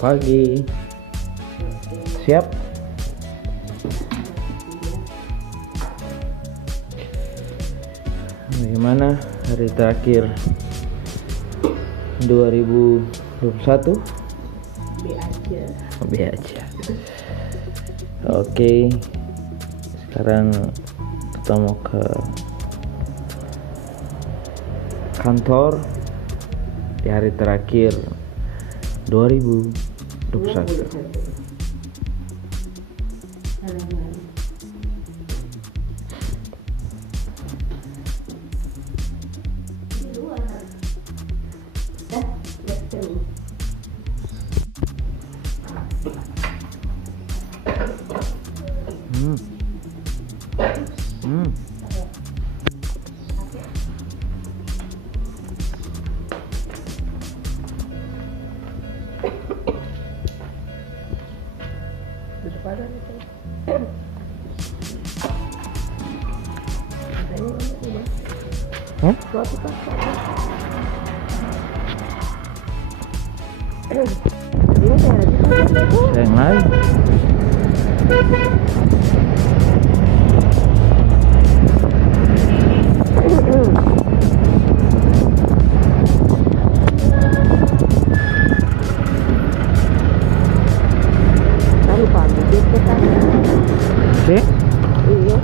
pagi. Siap? Bagaimana hari terakhir 2021? B aja. Oke. Sekarang kita mau ke kantor di hari terakhir 2021. Yang lain. Oke. Iya.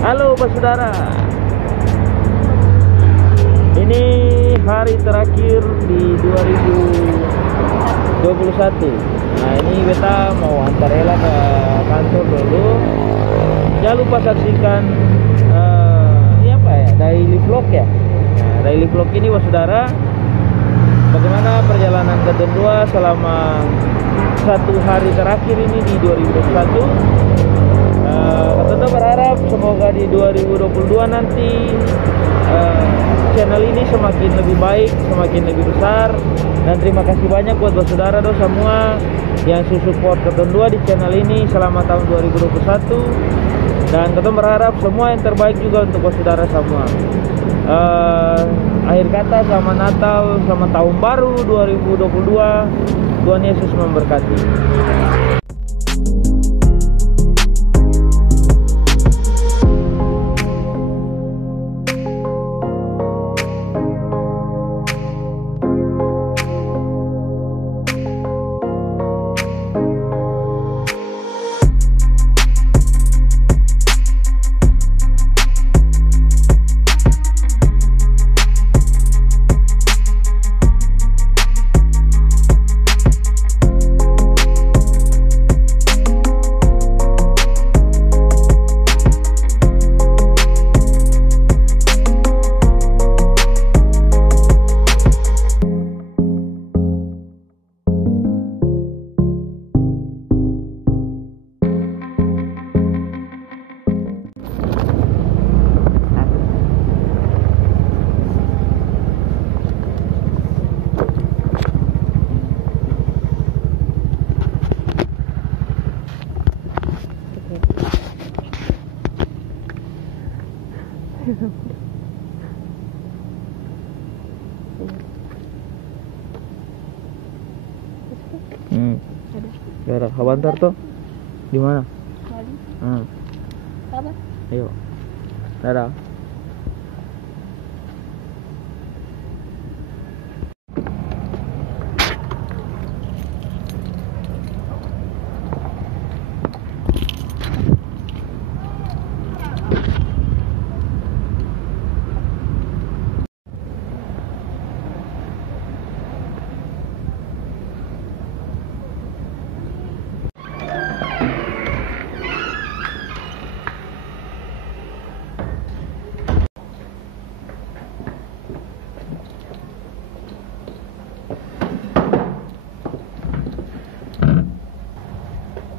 Halo saudara, ini hari terakhir di 2021. Nah ini beta mau antar Ella ke kantor dulu. Jangan lupa saksikan daily vlog ya. Nah, daily vlog ini saudara, bagaimana perjalanan Keton 2 selama satu hari terakhir ini di 2021. Kita berharap semoga di 2022 nanti channel ini semakin lebih baik, semakin lebih besar. Dan terima kasih banyak buat saudara semua yang support Keton 2 di channel ini selama tahun 2021. Dan kita berharap semua yang terbaik juga untuk saudara semua. Akhir kata, selamat Natal, selamat Tahun Baru 2022. Tuhan Yesus memberkati. Ada. Dadah, kabantar tuh. Di mana? Tadi. Apa? Ayo. Dadah.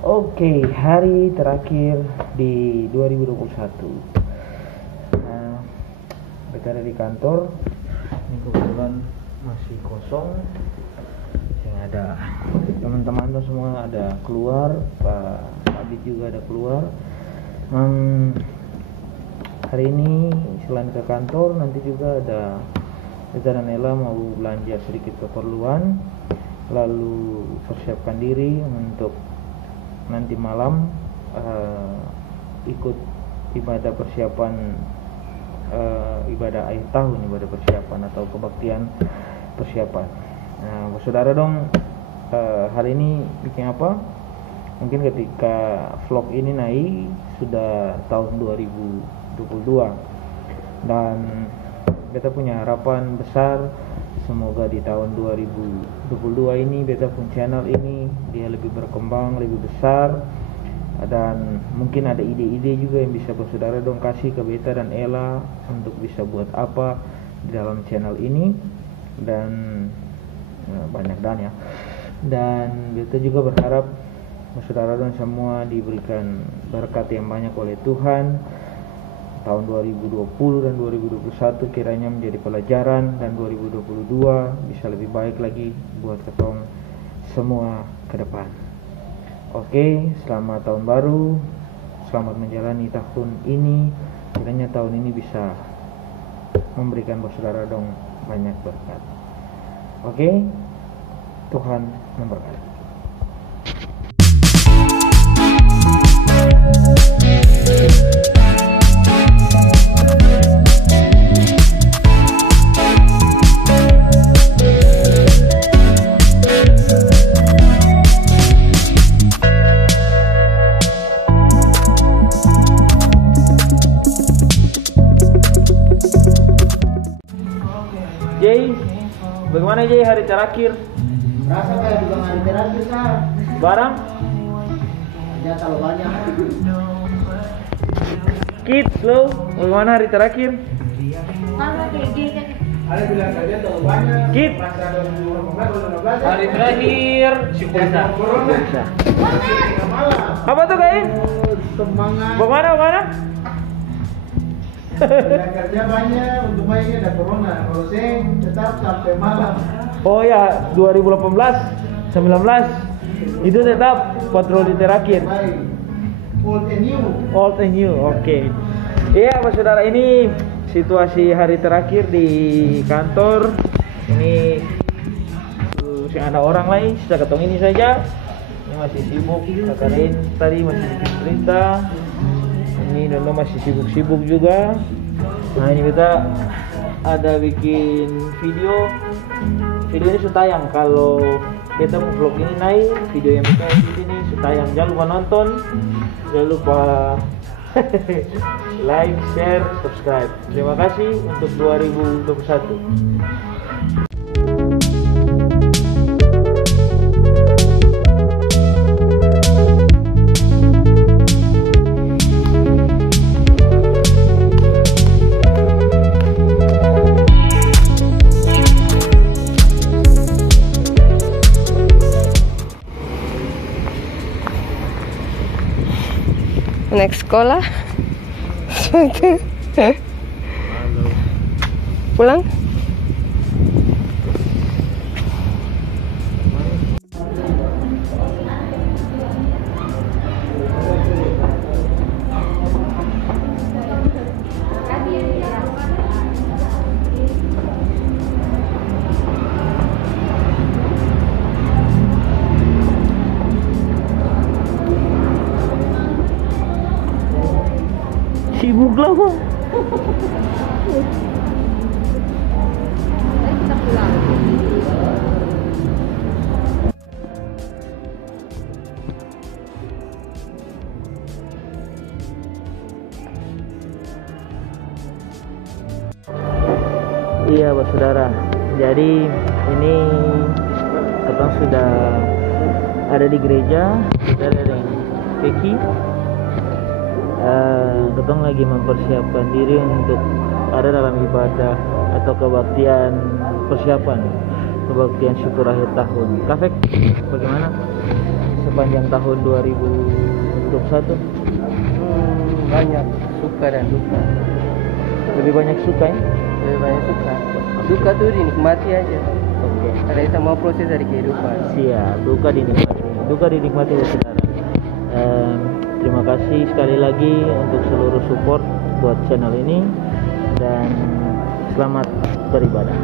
Oke, hari terakhir di 2021. Nah, kita ada di kantor. Ini kebetulan masih kosong. Yang ada teman-teman tuh semua ada keluar, Pak Abid juga ada keluar. Hari ini selain ke kantor, nanti juga ada Reza dan Ella mau belanja sedikit keperluan, lalu persiapkan diri untuk nanti malam ikut ibadah persiapan, ibadah akhir tahun, ibadah persiapan atau kebaktian persiapan. Nah, saudara dong, hari ini bikin apa? Mungkin ketika vlog ini naik sudah tahun 2022 dan beta punya harapan besar, semoga di tahun 2022 ini beta pun channel ini dia lebih berkembang, lebih besar, dan mungkin ada ide-ide juga yang bisa saudara dong kasih ke beta dan Ella untuk bisa buat apa di dalam channel ini, dan banyak dan ya. Dan beta juga berharap saudara dong semua diberikan berkat yang banyak oleh Tuhan. Tahun 2020 dan 2021 kiranya menjadi pelajaran, dan 2022 bisa lebih baik lagi buat ketong semua ke depan. Oke, selamat tahun baru, selamat menjalani tahun ini. Kiranya tahun ini bisa memberikan buat saudara dong banyak berkat. Oke, Tuhan memberkati. Jay, bagaimana Jay hari terakhir? Rasa kayak juga hari terakhir sah. Barang? Ya terlalu banyak. Kit, lo, bagaimana hari terakhir? Mana kayak gini kan? Ada bilang saja terlalu banyak. Kit, Hari terakhir si Pulsa. apa tuh kain? Semangat. Bagaimana? Kerja banyak, untuk mainnya ada corona. Kalau saya tetap sampai malam. Oh ya, 2018, 19 itu tetap patroli terakhir. Baik. Old and new. Old and new, oke. Iya, Pak Saudara, ini situasi hari terakhir di kantor. Ini masih ada orang lain, kita ketemu ini saja. Ini masih sibuk, kakak Rin tadi masih bikin cerita. Ini Dono masih sibuk-sibuk juga. Nah, ini kita ada bikin video. Video ini sudah tayang. Kalau kita mau vlog ini naik, video yang kita edit ini sudah tayang. Jangan lupa nonton, jangan lupa like, share, subscribe. Terima kasih untuk 2021. Naik sekolah. Pulang. Sibuk lah kok. Ayo kita pulang. Iya, Pak Saudara. Jadi ini kita sudah ada di gereja. Kita ada dengan Peki. Kita lagi mempersiapkan diri untuk ada dalam ibadah atau kebaktian persiapan kebaktian syukur akhir tahun. Kafek, bagaimana sepanjang tahun 2021? Banyak suka dan duka. Lebih banyak suka ya? Lebih banyak suka. Suka tuh dinikmati aja. Oke. Karena itu semua proses dari kehidupan. Siap, duka dinikmati. Duka dinikmati ya saudara. Terima kasih sekali lagi untuk seluruh support buat channel ini dan selamat beribadah.